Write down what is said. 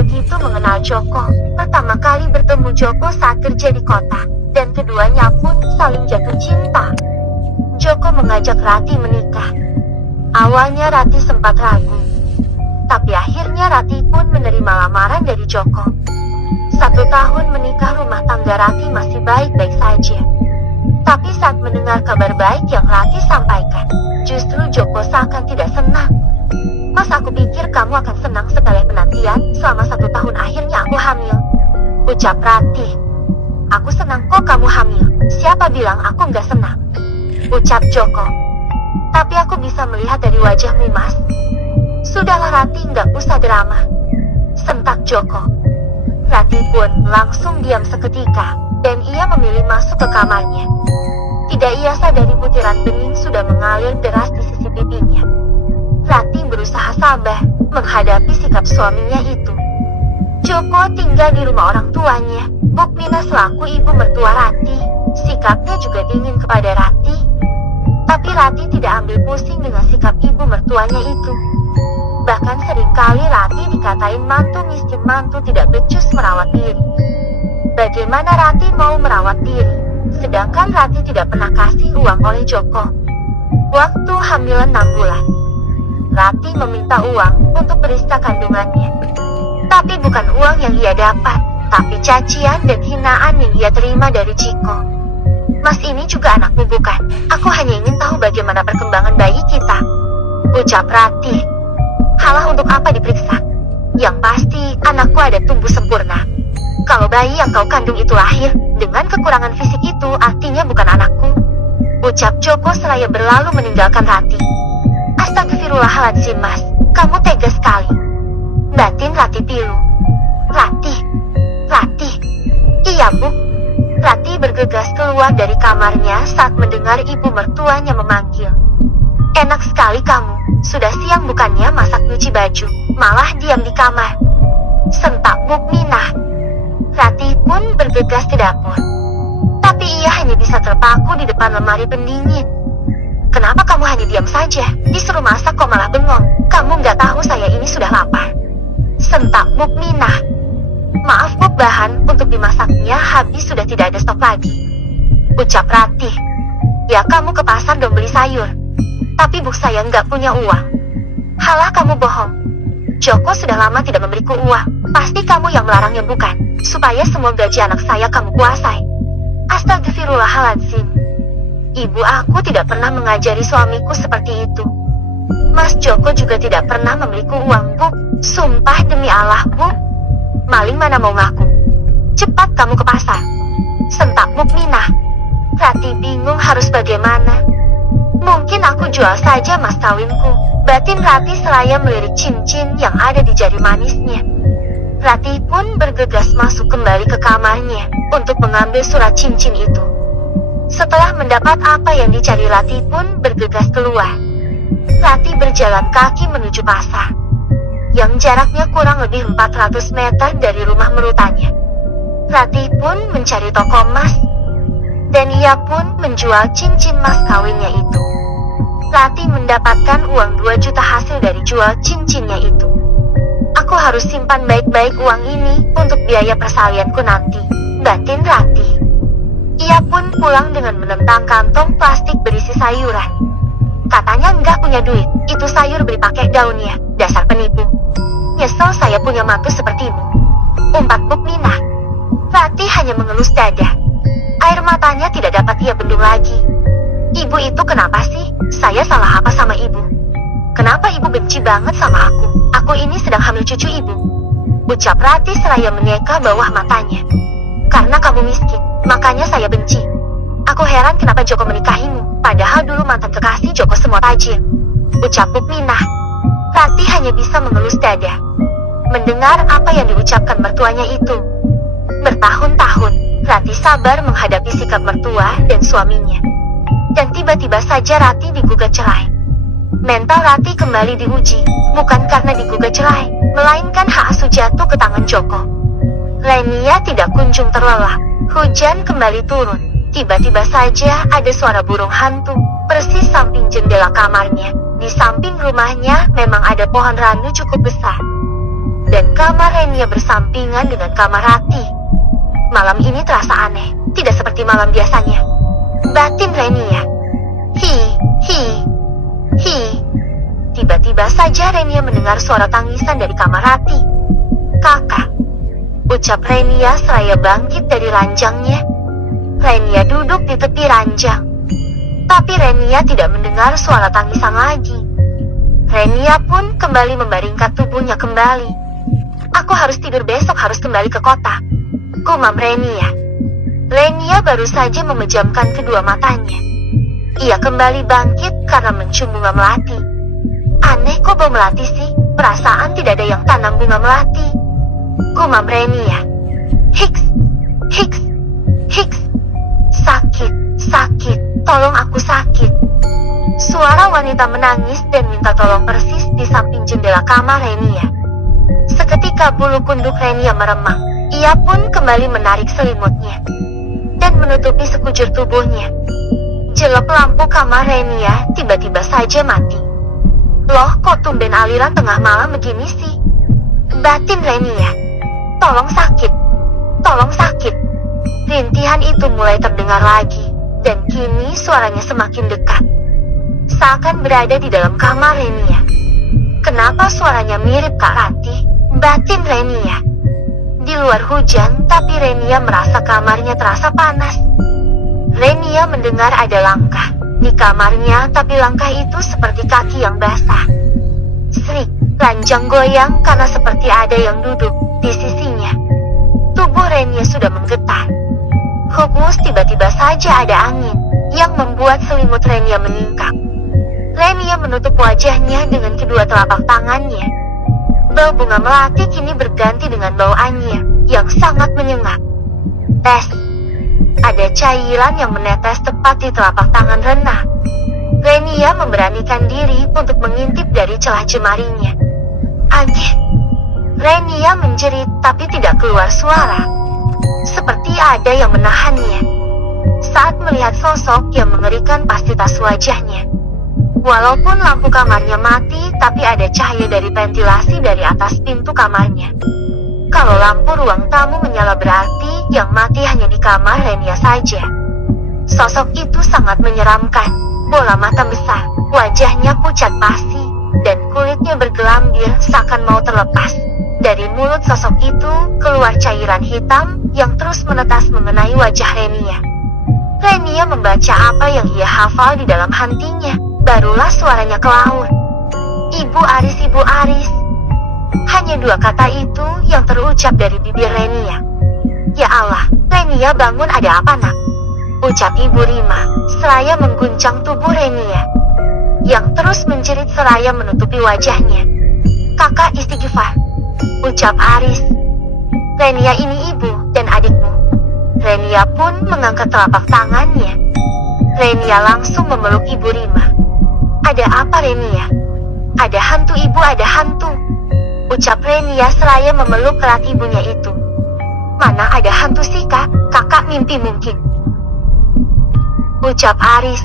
begitu mengenal Joko. Pertama kali bertemu Joko saat kerja di kota, dan keduanya pun saling jatuh cinta. Joko mengajak Rati menikah. Awalnya Rati sempat ragu, tapi akhirnya Rati pun menerima lamaran dari Joko. 1 tahun menikah, rumah tangga Rati masih baik-baik saja. Tapi saat mendengar kabar baik yang Rati sampaikan, justru Joko seakan tidak senang. Mas, aku pikir kamu akan senang setelah penantian selama 1 tahun, akhirnya aku hamil, ucap Rati. Aku senang kok kamu hamil, siapa bilang aku nggak senang, ucap Joko. Tapi aku bisa melihat dari wajahmu, Mas. Sudahlah Rati, nggak usah drama, sentak Joko. Rati pun langsung diam seketika, dan ia memilih masuk ke kamarnya. Tidak ia sadari butiran bening sudah mengalir deras di sisi pipinya. Rati berusaha sabar menghadapi sikap suaminya itu. Joko tinggal di rumah orang tuanya, Bukmina selaku ibu mertua Rati. Sikapnya juga dingin kepada Rati. Tapi Rati tidak ambil pusing dengan sikap ibu mertuanya itu. Bahkan seringkali Rati dikatain mantu miskin, mantu tidak becus merawat diri. Bagaimana Rati mau merawat diri, sedangkan Rati tidak pernah kasih uang oleh Joko. Waktu hamilan 6 bulan, Rati meminta uang untuk periska kandungannya. Tapi bukan uang yang ia dapat, tapi cacian dan hinaan yang ia terima dari Ciko. Mas, ini juga anakmu bukan? Aku hanya ingin tahu bagaimana perkembangan bayi kita, ucap Rati. Halah, untuk apa diperiksa? Yang pasti anakku ada tumbuh sempurna. Kalau bayi yang kau kandung itu lahir dengan kekurangan fisik, itu artinya bukan anakku, ucap Joko seraya berlalu meninggalkan Rati. Astagfirullahaladzim, Mas, kamu tega sekali, batin Rati pilu. Rati, iya Bu. Rati bergegas keluar dari kamarnya saat mendengar ibu mertuanya memanggil. Enak sekali kamu, sudah siang bukannya masak nyuci baju, malah diam di kamar, sentak Bukminah. Rati pun bergegas ke dapur, tapi ia hanya bisa terpaku di depan lemari pendingin. Kenapa kamu hanya diam saja? Disuruh masak kok malah bengong. Kamu nggak tahu saya ini sudah lapar, sentak Bukminah. Maaf Bu, bahan untuk dimasaknya habis, sudah tidak ada stok lagi, ucap Rati. Ya kamu ke pasar dong beli sayur. Tapi Bu, saya nggak punya uang. Halah, kamu bohong. Joko sudah lama tidak memberiku uang. Pasti kamu yang melarangnya bukan? Supaya semua gaji anak saya kamu kuasai. Astagfirullahaladzim. Ibu aku tidak pernah mengajari suamiku seperti itu. Mas Joko juga tidak pernah memberiku uang Bu. Sumpah demi Allah Bu. Maling mana mau ngaku? Cepat kamu ke pasar, sentak Mukminah. Rati bingung harus bagaimana. Mungkin aku jual saja mas kawinku, batin Rati seraya melirik cincin yang ada di jari manisnya. Rati pun bergegas masuk kembali ke kamarnya untuk mengambil surat cincin itu. Setelah mendapat apa yang dicari, Rati pun bergegas keluar. Rati berjalan kaki menuju pasar, yang jaraknya kurang lebih 400 meter dari rumah merutanya. Rati pun mencari toko emas, dan ia pun menjual cincin mas kawinnya itu. Rati mendapatkan uang 2 juta hasil dari jual cincinnya itu. Aku harus simpan baik-baik uang ini untuk biaya persalianku nanti, batin Rati. Ia pun pulang dengan menentang kantong plastik berisi sayuran. Katanya nggak punya duit, itu sayur beli pakai daunnya, dasar penipu. Nyesel saya punya mantu sepertimu, umpat Bukminah. Rati hanya mengelus dada. Air matanya tidak dapat ia bendung lagi. Ibu itu kenapa sih? Saya salah apa sama ibu? Kenapa ibu benci banget sama aku? Aku ini sedang hamil cucu ibu, ucap Rati seraya menyeka bawah matanya. Karena kamu miskin, makanya saya benci. Aku heran kenapa Joko menikahimu, padahal dulu mantan kekasih Joko semua tajir, ucap Bukminah. Rati hanya bisa mengelus dada mendengar apa yang diucapkan mertuanya itu. Bertahun-tahun, Rati sabar menghadapi sikap mertua dan suaminya. Dan tiba-tiba saja Rati digugat cerai. Mental Rati kembali diuji, bukan karena digugat cerai, melainkan hak asuh jatuh ke tangan Joko. Lenia tidak kunjung terlelap. Hujan kembali turun. Tiba-tiba saja ada suara burung hantu, persis samping jendela kamarnya. Di samping rumahnya memang ada pohon randu cukup besar. Dan Kamar Renia bersampingan dengan kamar Rati. Malam ini terasa aneh, tidak seperti malam biasanya. Batin Renia. Hi. Tiba-tiba saja Renia mendengar suara tangisan dari kamar Rati. Kakak, ucap Renia seraya bangkit dari ranjangnya. Renia duduk di tepi ranjang. Tapi Renia tidak mendengar suara tangisan lagi. Renia pun kembali membaringkan tubuhnya kembali. Aku harus tidur besok, harus kembali ke kota, gumam Renia. Renia baru saja memejamkan kedua matanya. Ia kembali bangkit karena mencium bunga melati. Aneh, kok bau melati sih? Perasaan tidak ada yang tanam bunga melati, gumam Renia. Hiks. Sakit, tolong, aku sakit. Suara wanita menangis dan minta tolong persis di samping jendela kamar Renia. Seketika bulu kunduk Renia meremang. Ia pun kembali menarik selimutnya dan menutupi sekujur tubuhnya. Jelek lampu kamar Renia tiba-tiba saja mati. Loh, kok tumben aliran tengah malam begini sih? Batin Renia. Tolong sakit. Rintihan itu mulai terdengar lagi, dan kini suaranya semakin dekat. Seakan berada di dalam kamar Renia. Kenapa suaranya mirip Kak Rati? Batin Renia. Di luar hujan, tapi Renia merasa kamarnya terasa panas. Renia mendengar ada langkah di kamarnya, tapi langkah itu seperti kaki yang basah. Serik, ranjang goyang karena seperti ada yang duduk di sisinya. Tubuh Renia sudah menggetar. Hukmus, tiba-tiba saja ada angin yang membuat selimut Renia meningkat. Renia menutup wajahnya dengan kedua telapak tangannya. Bau bunga melati kini berganti dengan bau anyir yang sangat menyengat. Tes. Ada cairan yang menetes tepat di telapak tangan Rena. Renia memberanikan diri untuk mengintip dari celah jemarinya. Anjir. Renia menjerit tapi tidak keluar suara. Seperti ada yang menahannya. Saat melihat sosok yang mengerikan pasti tas wajahnya. Walaupun lampu kamarnya mati, tapi ada cahaya dari ventilasi dari atas pintu kamarnya. Kalau lampu ruang tamu menyala berarti yang mati hanya di kamar Renia saja. Sosok itu sangat menyeramkan. Bola mata besar, wajahnya pucat pasi, dan kulitnya bergelambir seakan mau terlepas. Dari mulut sosok itu keluar cairan hitam yang terus menetas mengenai wajah Renia. Renia membaca apa yang ia hafal di dalam hatinya. Barulah suaranya kelaur. Ibu Aris, Ibu Aris. Hanya dua kata itu yang terucap dari bibir Renia. Ya Allah, Renia bangun, ada apa nak? Ucap Ibu Rima, seraya mengguncang tubuh Renia, yang terus menjerit seraya menutupi wajahnya. Kakak, istighfar, ucap Aris. Renia, ini ibu dan adikmu. Renia pun mengangkat telapak tangannya. Renia langsung memeluk Ibu Rima. Ada apa Renia? Ada hantu ibu, ada hantu, ucap Renia seraya memeluk erat ibunya itu. Mana ada hantu sih kak? Kakak mimpi mungkin, ucap Aris.